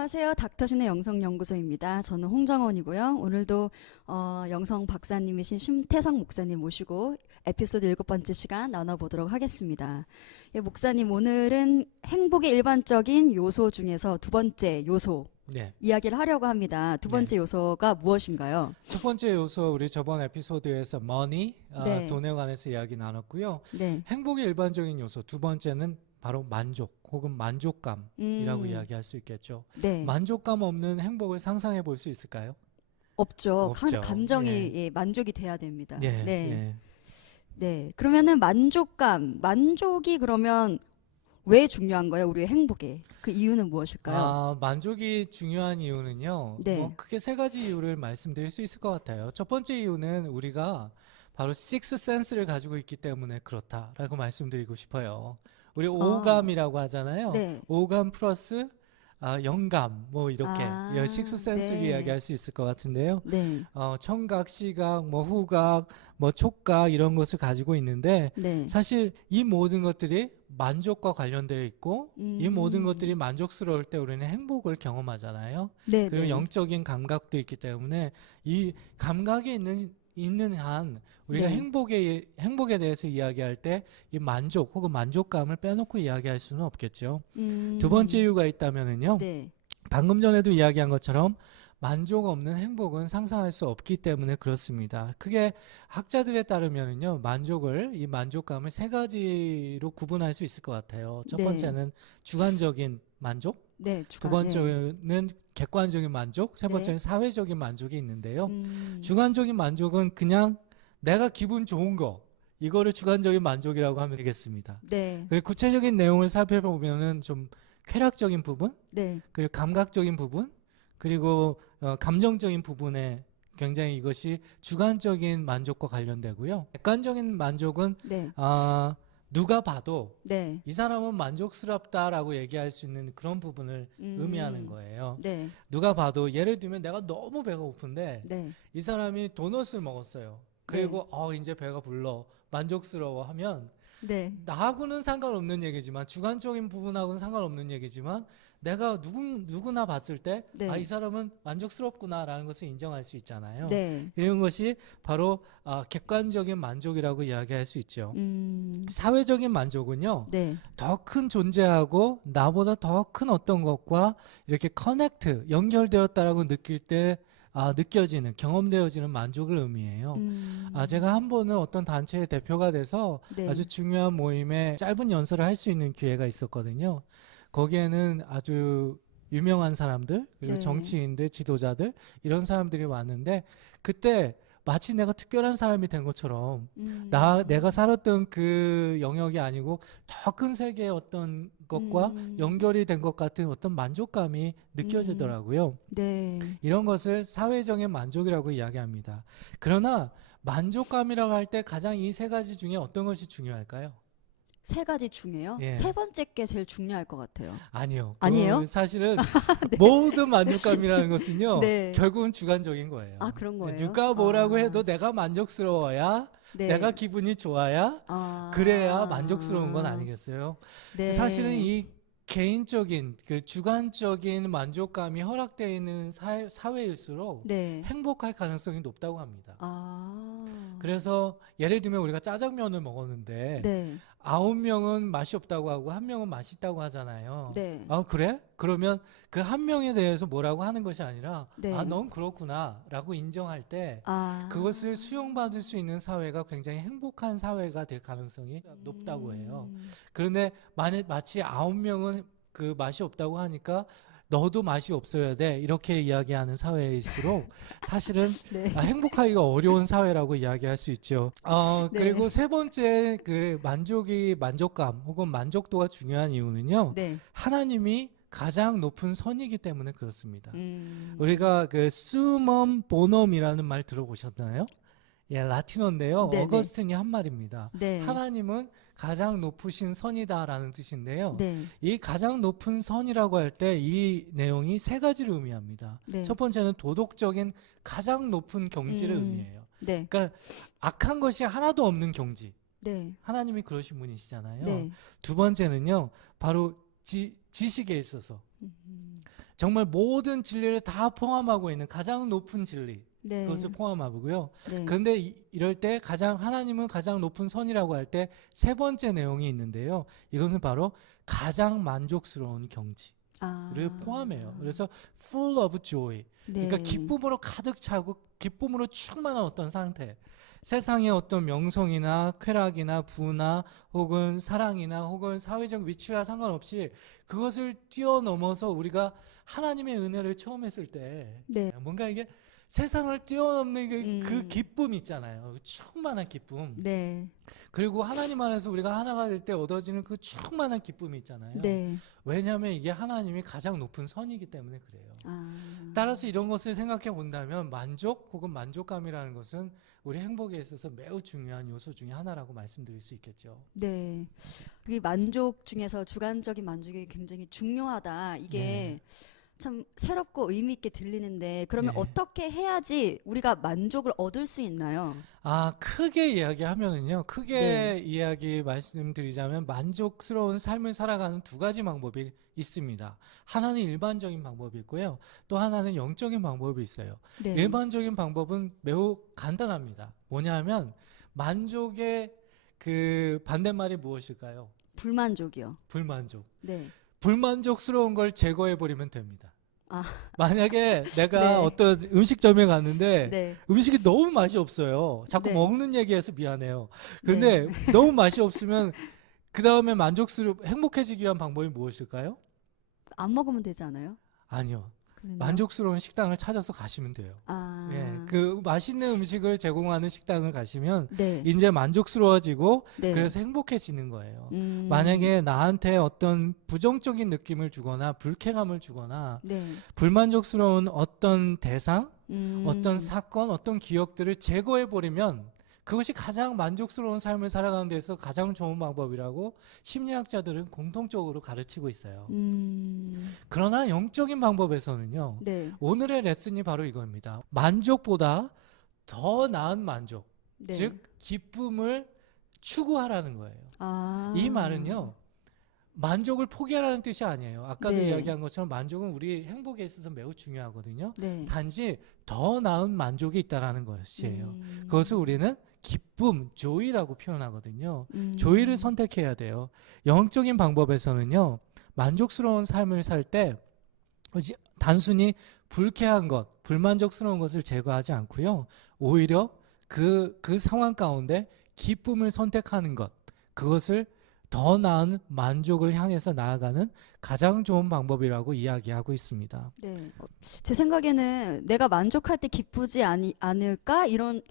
안녕하세요. 닥터신의 영성연구소입니다. 저는 홍정원이고요. 오늘도 영성 박사님이신 심태성 목사님 모시고 에피소드 7번째 시간 나눠보도록 하겠습니다. 예, 목사님, 오늘은 행복의 일반적인 요소 중에서 두 번째 요소 네. 이야기를 하려고 합니다. 두 번째 요소가 무엇인가요? 첫 번째 요소 우리 저번 에피소드에서 money, 네. 돈에 관해서 이야기 나눴고요. 네. 행복의 일반적인 요소 두 번째는 바로 만족 혹은 만족감이라고 이야기할 수 있겠죠. 네. 만족감 없는 행복을 상상해 볼 수 있을까요? 없죠. 없죠. 감정이 예. 예, 만족이 돼야 됩니다. 네. 네. 네. 네. 그러면은 만족이 그러면 왜 중요한 거예요? 우리의 행복에. 그 이유는 무엇일까요? 만족이 중요한 이유는요. 네. 크게 세 가지 이유를 말씀드릴 수 있을 것 같아요. 첫 번째 이유는 우리가 바로 식스 센스를 가지고 있기 때문에 그렇다라고 말씀드리고 싶어요. 우리 오감이라고 하잖아요. 네. 오감 플러스 영감 이렇게 식스 센스를 네. 이야기할 수 있을 것 같은데요. 네. 청각, 시각, 후각, 촉각 이런 것을 가지고 있는데 네. 사실 이 모든 것들이 만족과 관련되어 있고 이 모든 것들이 만족스러울 때 우리는 행복을 경험하잖아요. 네. 그리고 네. 영적인 감각도 있기 때문에 이 감각이 있는 한 우리가 네. 행복에 대해서 이야기할 때 이 만족 혹은 만족감을 빼놓고 이야기할 수는 없겠죠. 두 번째 이유가 있다면은요. 네. 방금 전에도 이야기한 것처럼 만족 없는 행복은 상상할 수 없기 때문에 그렇습니다. 크게 학자들에 따르면은요, 이 만족감을 세 가지로 구분할 수 있을 것 같아요. 첫 네. 번째는 주관적인 만족, 네. 두 번째는 객관적인 만족, 세 번째는 사회적인 만족이 있는데요. 주관적인 만족은 그냥 내가 기분 좋은 거, 이거를 주관적인 만족이라고 하면 되겠습니다. 네. 그리고 구체적인 내용을 살펴보면은 좀 쾌락적인 부분, 네. 그리고 감각적인 부분, 그리고 감정적인 부분에 굉장히 이것이 주관적인 만족과 관련되고요. 객관적인 만족은 네. 누가 봐도 네. 이 사람은 만족스럽다라고 얘기할 수 있는 그런 부분을 의미하는 거예요. 네. 누가 봐도 예를 들면 내가 너무 배가 고픈데 네. 이 사람이 도넛을 먹었어요. 그리고 이제 배가 불러 만족스러워 하면 네. 나하고는 상관없는 얘기지만 주관적인 부분하고는 상관없는 얘기지만 내가 누구나 봤을 때 네. 이 사람은 만족스럽구나라는 것을 인정할 수 있잖아요. 네. 이런 것이 바로 객관적인 만족이라고 이야기할 수 있죠. 사회적인 만족은요. 네. 더 큰 존재하고 나보다 더 큰 어떤 것과 이렇게 연결되었다라고 느낄 때 경험되어지는 만족을 의미해요. 제가 한 번은 어떤 단체의 대표가 돼서 네. 아주 중요한 모임에 짧은 연설을 할 수 있는 기회가 있었거든요. 거기에는 아주 유명한 사람들, 그리고 네. 정치인들, 지도자들 이런 사람들이 왔는데 그때 마치 내가 특별한 사람이 된 것처럼 내가 살았던 그 영역이 아니고 더 큰 세계의 어떤 것과 연결이 된 것 같은 어떤 만족감이 느껴지더라고요. 네. 이런 것을 사회적인 만족이라고 이야기합니다. 그러나 만족감이라고 할 때 가장 이 세 가지 중에 어떤 것이 중요할까요? 세 가지 중에요. 예. 세 번째 게 제일 중요할 것 같아요. 아니요. 아니에요? 사실은 모든 만족감이라는 것은요. 네. 결국은 주관적인 거예요. 그런 거예요? 누가 뭐라고 해도 내가 만족스러워야 네. 내가 기분이 좋아야 그래야 만족스러운 건 아니겠어요? 네. 사실은 이 개인적인 그 주관적인 만족감이 허락되어 있는 사회일수록 네. 행복할 가능성이 높다고 합니다. 그래서 그래서 예를 들면 우리가 짜장면을 먹었는데 네. 9명은 맛이 없다고 하고 1명은 맛있다고 하잖아요. 네. 그래? 그러면 그 1명에 대해서 뭐라고 하는 것이 아니라 네. 넌 그렇구나 라고 인정할 때 그것을 수용받을 수 있는 사회가 굉장히 행복한 사회가 될 가능성이 높다고 해요. 그런데 마치 9명은 그 맛이 없다고 하니까 너도 맛이 없어야 돼 이렇게 이야기하는 사회일수록 사실은 네. 행복하기가 어려운 사회라고 이야기할 수 있죠. 네. 그리고 세 번째 그 만족감 혹은 만족도가 중요한 이유는요. 네. 하나님이 가장 높은 선이기 때문에 그렇습니다. 우리가 우리가 그 수멈 보넘이라는 말 들어보셨나요? 예, 라틴어인데요. 네네. 어거스틴이 한 말입니다. 네. 하나님은 가장 높으신 선이다라는 뜻인데요. 네. 이 가장 높은 선이라고 할 때 이 내용이 세 가지를 의미합니다. 네. 첫 번째는 도덕적인 가장 높은 경지를 의미해요. 네. 그러니까 악한 것이 하나도 없는 경지. 네. 하나님이 그러신 분이시잖아요. 네. 두 번째는요. 바로 지식에 있어서 정말 모든 진리를 다 포함하고 있는 가장 높은 진리, 네. 그것을 포함하고요. 네. 그런데 이럴 때 하나님은 가장 높은 선이라고 할 때 세 번째 내용이 있는데요. 이것은 바로 가장 만족스러운 경지를 포함해요. 그래서 full of joy. 네. 그러니까 기쁨으로 가득 차고 기쁨으로 충만한 어떤 상태. 세상의 어떤 명성이나 쾌락이나 부나 혹은 사랑이나 혹은 사회적 위치와 상관없이 그것을 뛰어넘어서 우리가 하나님의 은혜를 처음 했을 때 네. 뭔가 이게 세상을 뛰어넘는 그 기쁨 있잖아요. 충만한 기쁨. 네. 그리고 하나님 안에서 우리가 하나가 될 때 얻어지는 그 충만한 기쁨이 있잖아요. 네. 왜냐하면 이게 하나님이 가장 높은 선이기 때문에 그래요. 따라서 이런 것을 생각해 본다면 만족 혹은 만족감이라는 것은 우리 행복에 있어서 매우 중요한 요소 중에 하나라고 말씀드릴 수 있겠죠. 네. 그 만족 중에서 주관적인 만족이 굉장히 중요하다. 이게 네. 참 새롭고 의미 있게 들리는데 그러면 네. 어떻게 해야지 우리가 만족을 얻을 수 있나요? 크게 이야기하면은요. 크게 네. 이야기 말씀드리자면 만족스러운 삶을 살아가는 두 가지 방법이 있습니다. 하나는 일반적인 방법이 있고요. 또 하나는 영적인 방법이 있어요. 네. 일반적인 방법은 매우 간단합니다. 뭐냐면 만족의 그 반대말이 무엇일까요? 불만족이요. 불만족. 네. 불만족스러운 걸 제거해 버리면 됩니다. 아. 만약에 내가 네. 어떤 음식점에 갔는데 네. 음식이 너무 맛이 없어요. 자꾸 네. 먹는 얘기해서 미안해요. 근데 너무 맛이 없으면 그 다음에 행복해지기 위한 방법이 무엇일까요? 안 먹으면 되지 않아요? 아니요. 그러면요? 만족스러운 식당을 찾아서 가시면 돼요. 예, 그 맛있는 음식을 제공하는 식당을 가시면 네. 이제 만족스러워지고 네. 그래서 행복해지는 거예요. 만약에 나한테 어떤 부정적인 느낌을 주거나 불쾌감을 주거나 네. 불만족스러운 어떤 대상, 어떤 사건, 어떤 기억들을 제거해 버리면 그것이 가장 만족스러운 삶을 살아가는 데서 가장 좋은 방법이라고 심리학자들은 공통적으로 가르치고 있어요. 그러나 영적인 방법에서는요. 네. 오늘의 레슨이 바로 이겁니다. 만족보다 더 나은 만족, 네. 즉 기쁨을 추구하라는 거예요. 이 말은요. 만족을 포기하라는 뜻이 아니에요. 아까도 네. 이야기한 것처럼 만족은 우리 행복에 있어서 매우 중요하거든요. 네. 단지 더 나은 만족이 있다라는 것이에요. 그것을 우리는 기쁨, joy라고 표현하거든요. joy를 선택해야 돼요. 영적인 방법에서는요. 만족스러운 삶을 살 때 단순히 불쾌한 것, 불만족스러운 것을 제거하지 않고요. 오히려 그 상황 가운데 기쁨을 선택하는 것, 그것을 더 나은 만족을 향해서 나아가는 가장 좋은 방법이라고 이야기하고 있습니다. 네. 제 생각에는 내가 만족할 때 기쁘지 않을까 이런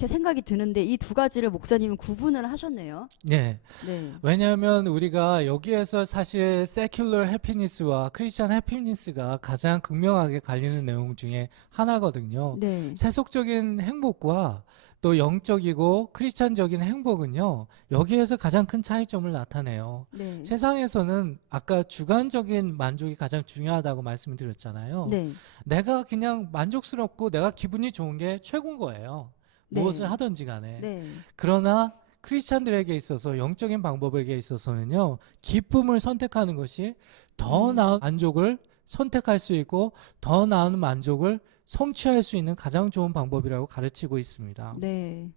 생각이 드는데 이 두 가지를 목사님은 구분을 하셨네요. 네. 네. 왜냐하면 우리가 여기에서 사실 secular happiness와 크리스찬 해피니스가 가장 극명하게 갈리는 내용 중에 하나거든요. 네. 세속적인 행복과 또 영적이고 크리스찬적인 행복은요. 여기에서 가장 큰 차이점을 나타내요. 네. 세상에서는 아까 주관적인 만족이 가장 중요하다고 말씀을 드렸잖아요. 네. 내가 그냥 만족스럽고 내가 기분이 좋은 게 최고인 거예요. 네. 무엇을 하든지 간에. 네. 그러나 크리스찬들에게 있어서 영적인 방법에게 있어서는요. 기쁨을 선택하는 것이 더 나은 만족을 선택할 수 있고 더 나은 만족을 성취할 수 있는 가장 좋은 방법이라고 가르치고 있습니다. 네.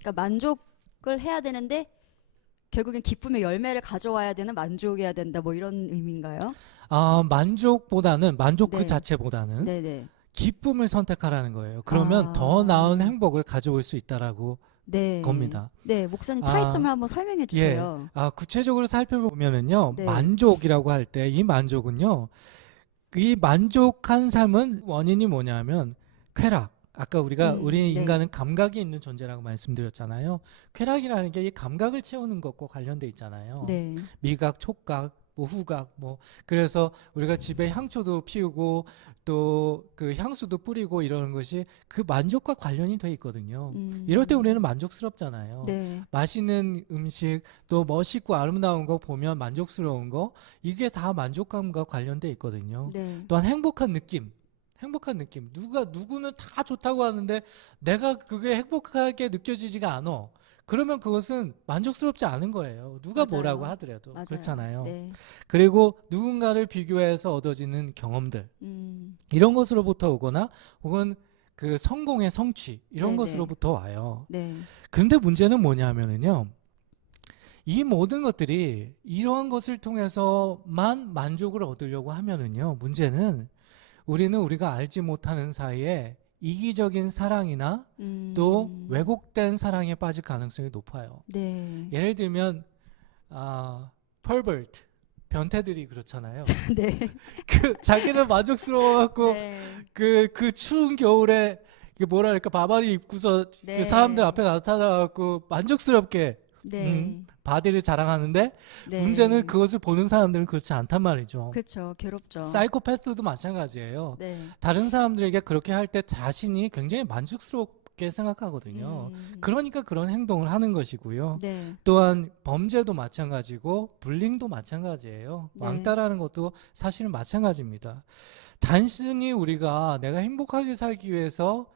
그러니까 만족을 해야 되는데 결국엔 기쁨의 열매를 가져와야 되는 만족해야 된다 뭐 이런 의미인가요? 만족보다는 만족 네. 그 자체보다는 네네. 기쁨을 선택하라는 거예요. 그러면 더 나은 행복을 가져올 수 있다라고 네. 겁니다. 네, 목사님 차이점을 한번 설명해 주세요. 구체적으로 살펴보면은요, 네. 만족이라고 할 때 이 만족은요, 이 만족한 삶은 원인이 뭐냐면 쾌락. 아까 우리 네. 인간은 감각이 있는 존재라고 말씀드렸잖아요. 쾌락이라는 게 이 감각을 채우는 것과 관련돼 있잖아요. 네. 미각, 촉각, 후각, 그래서 우리가 집에 향초도 피우고 또 그 향수도 뿌리고 이러는 것이 그 만족과 관련이 돼 있거든요. 이럴 때 우리는 만족스럽잖아요. 네. 맛있는 음식, 또 멋있고 아름다운 거 보면 만족스러운 거, 이게 다 만족감과 관련돼 있거든요. 네. 또한 행복한 느낌. 누구는 다 좋다고 하는데 내가 그게 행복하게 느껴지지가 않아. 그러면 그것은 만족스럽지 않은 거예요. 누가 맞아요. 뭐라고 하더라도. 맞아요. 그렇잖아요. 네. 그리고 누군가를 비교해서 얻어지는 경험들 이런 것으로부터 오거나 혹은 그 성공의 성취 이런 네네. 것으로부터 와요. 네. 그런데 문제는 뭐냐면은요. 이 모든 것들이 이러한 것을 통해서만 만족을 얻으려고 하면은요. 문제는 우리는 우리가 알지 못하는 사이에 이기적인 사랑이나 또 왜곡된 사랑에 빠질 가능성이 높아요. 네. 예를 들면 pervert 변태들이 그렇잖아요. 네. 그 자기는 만족스러워갖고 네. 그 추운 겨울에 그 뭐랄까 바바리 입고서 네. 그 사람들 앞에 나타나갖고 만족스럽게 네. 바디를 자랑하는데 네. 문제는 그것을 보는 사람들은 그렇지 않단 말이죠. 그렇죠. 괴롭죠. 사이코패스도 마찬가지예요. 네. 다른 사람들에게 그렇게 할 때 자신이 굉장히 만족스럽게 생각하거든요. 그러니까 그런 행동을 하는 것이고요. 네. 또한 범죄도 마찬가지고 불링도 마찬가지예요. 네. 왕따라는 것도 사실은 마찬가지입니다. 단순히 우리가 내가 행복하게 살기 위해서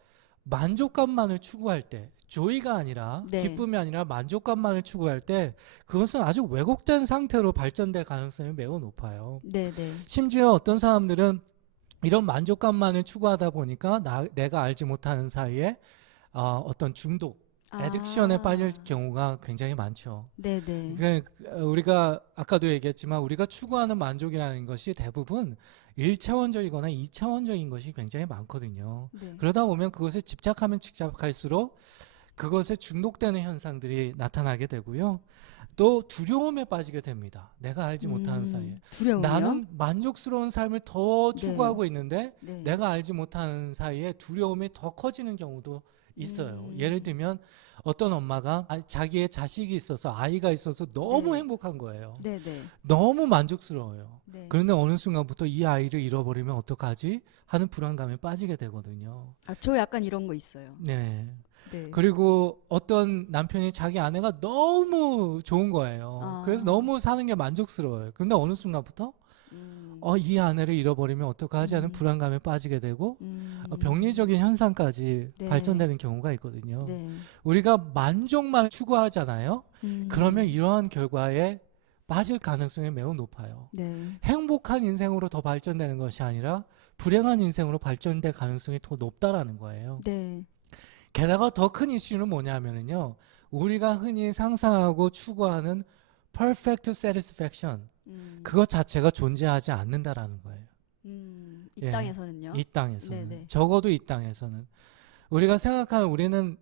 만족감만을 추구할 때 조이가 아니라 네. 기쁨이 아니라 만족감만을 추구할 때 그것은 아주 왜곡된 상태로 발전될 가능성이 매우 높아요. 네. 네. 심지어 어떤 사람들은 이런 만족감만을 추구하다 보니까 내가 알지 못하는 사이에 어떤 중독, 애딕션에 빠질 경우가 굉장히 많죠. 네네. 우리가 아까도 얘기했지만 우리가 추구하는 만족이라는 것이 대부분 1차원적이거나 2차원적인 것이 굉장히 많거든요. 네. 그러다 보면 그것에 집착하면 집착할수록 그것에 중독되는 현상들이 나타나게 되고요. 또 두려움에 빠지게 됩니다. 내가 알지 못하는 사이에. 두려움이요? 나는 만족스러운 삶을 더 추구하고 네. 있는데 네. 내가 알지 못하는 사이에 두려움이 더 커지는 경우도 있어요. 예를 들면 어떤 엄마가 자기의 자식이 있어서 아이가 있어서 너무 네. 행복한 거예요. 네네. 너무 만족스러워요. 네. 그런데 어느 순간부터 이 아이를 잃어버리면 어떡하지? 하는 불안감에 빠지게 되거든요. 저 약간 이런 거 있어요. 네. 네. 그리고 어떤 남편이 자기 아내가 너무 좋은 거예요. 그래서 너무 사는 게 만족스러워요. 그런데 어느 순간부터 이 아내를 잃어버리면 어떡하지 하는 불안감에 빠지게 되고 병리적인 현상까지 네. 발전되는 경우가 있거든요. 네. 우리가 만족만 추구하잖아요. 그러면 이러한 결과에 빠질 가능성이 매우 높아요. 네. 행복한 인생으로 더 발전되는 것이 아니라 불행한 인생으로 발전될 가능성이 더 높다라는 거예요. 네. 게다가 더 큰 이슈는 뭐냐면은요. 우리가 흔히 상상하고 추구하는 perfect satisfaction 그것 자체가 존재하지 않는다라는 거예요. 이 예, 땅에서는요? 이 땅에서는. 네네. 적어도 이 땅에서는. 우리가 생각하는 우리는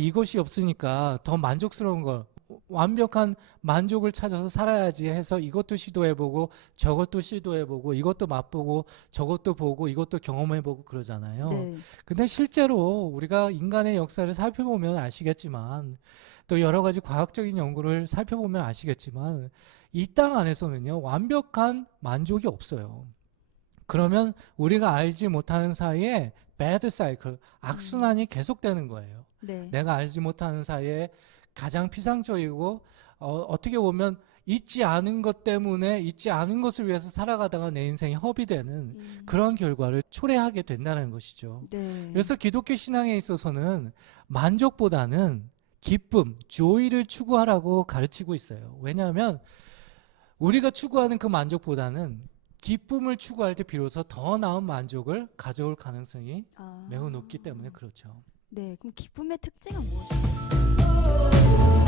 이것이 없으니까 더 만족스러운 걸 완벽한 만족을 찾아서 살아야지 해서 이것도 시도해보고 저것도 시도해보고 이것도 맛보고 저것도 보고 이것도 경험해보고 그러잖아요. 네. 근데 실제로 우리가 인간의 역사를 살펴보면 아시겠지만 또 여러 가지 과학적인 연구를 살펴보면 아시겠지만 이 땅 안에서는요 완벽한 만족이 없어요. 그러면 우리가 알지 못하는 사이에 배드 사이클, 악순환이 계속되는 거예요. 네. 내가 알지 못하는 사이에 가장 피상적이고 어떻게 보면 잊지 않은 것 때문에 잊지 않은 것을 위해서 살아가다가 내 인생이 허비되는 그런 결과를 초래하게 된다는 것이죠. 네. 그래서 기독교 신앙에 있어서는 만족보다는 기쁨, 조이를 추구하라고 가르치고 있어요. 왜냐하면 우리가 추구하는 그 만족보다는 기쁨을 추구할 때 비로소 더 나은 만족을 가져올 가능성이 매우 높기 때문에 그렇죠. 네. 그럼 기쁨의 특징은 뭐죠?